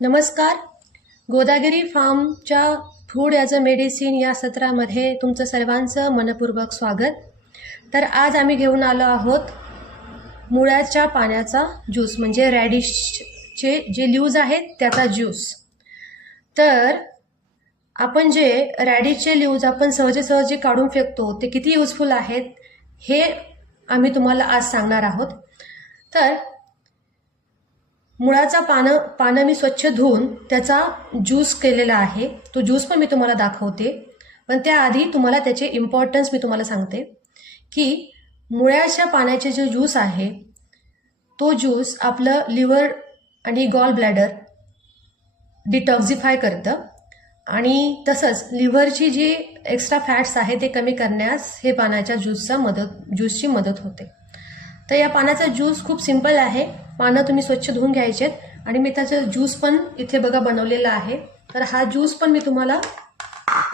नमस्कार. गोदागिरी फार्मच्या food as a medicine या सत्रामध्ये तुमचं सर्वांचं मनपूर्वक स्वागत. तर आज आम्ही घेऊन आलो आहोत मुळ्याच्या पाण्याचा ज्यूस, म्हणजे रॅडिशचे जे ल्यूज आहेत त्याचा ज्यूस. तर आपण जे रॅडिशचे ल्यूज आपण सहजी काढून फेकतो ते किती युजफुल आहेत हे आम्ही तुम्हाला आज सांगणार आहोत. तर मुळाचा पानं मी स्वच्छ धुवून त्याचा ज्यूस केलेला आहे. तो ज्यूस पण मी तुम्हाला दाखवते, पण त्याआधी तुम्हाला त्याचे इम्पॉर्टन्स मी तुम्हाला सांगते की मुळ्याच्या पाण्याचे जे ज्यूस आहे तो ज्यूस आपलं लिव्हर आणि गॉल ब्लॅडर डिटॉक्झिफाय करतं आणि तसंच लिव्हरची जी एक्स्ट्रा फॅट्स आहे ते कमी करण्यास हे पाण्याच्या ज्यूसची मदत होते. तर या पाण्याचा ज्यूस खूप सिंपल आहे. पानं तुम्ही स्वच्छ धुवून घ्यायचेत आणि मी त्याचा ज्यूस पण इथे बघा बनवलेला आहे. तर हा ज्यूस पण मी तुम्हाला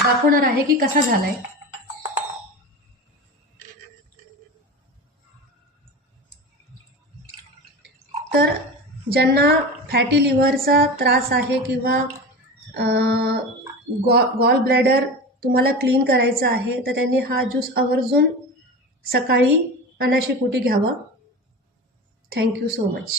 दाखवणार आहे की कसा झालाय. तर ज्यांना फॅटी लिव्हरचा त्रास आहे किंवा गॉल ब्लॅडर तुम्हाला क्लीन करायचा आहे तर त्यांनी हा ज्यूस आवर्जून सकाळी अनाशी पोटी घ्यावा. Thank you so much.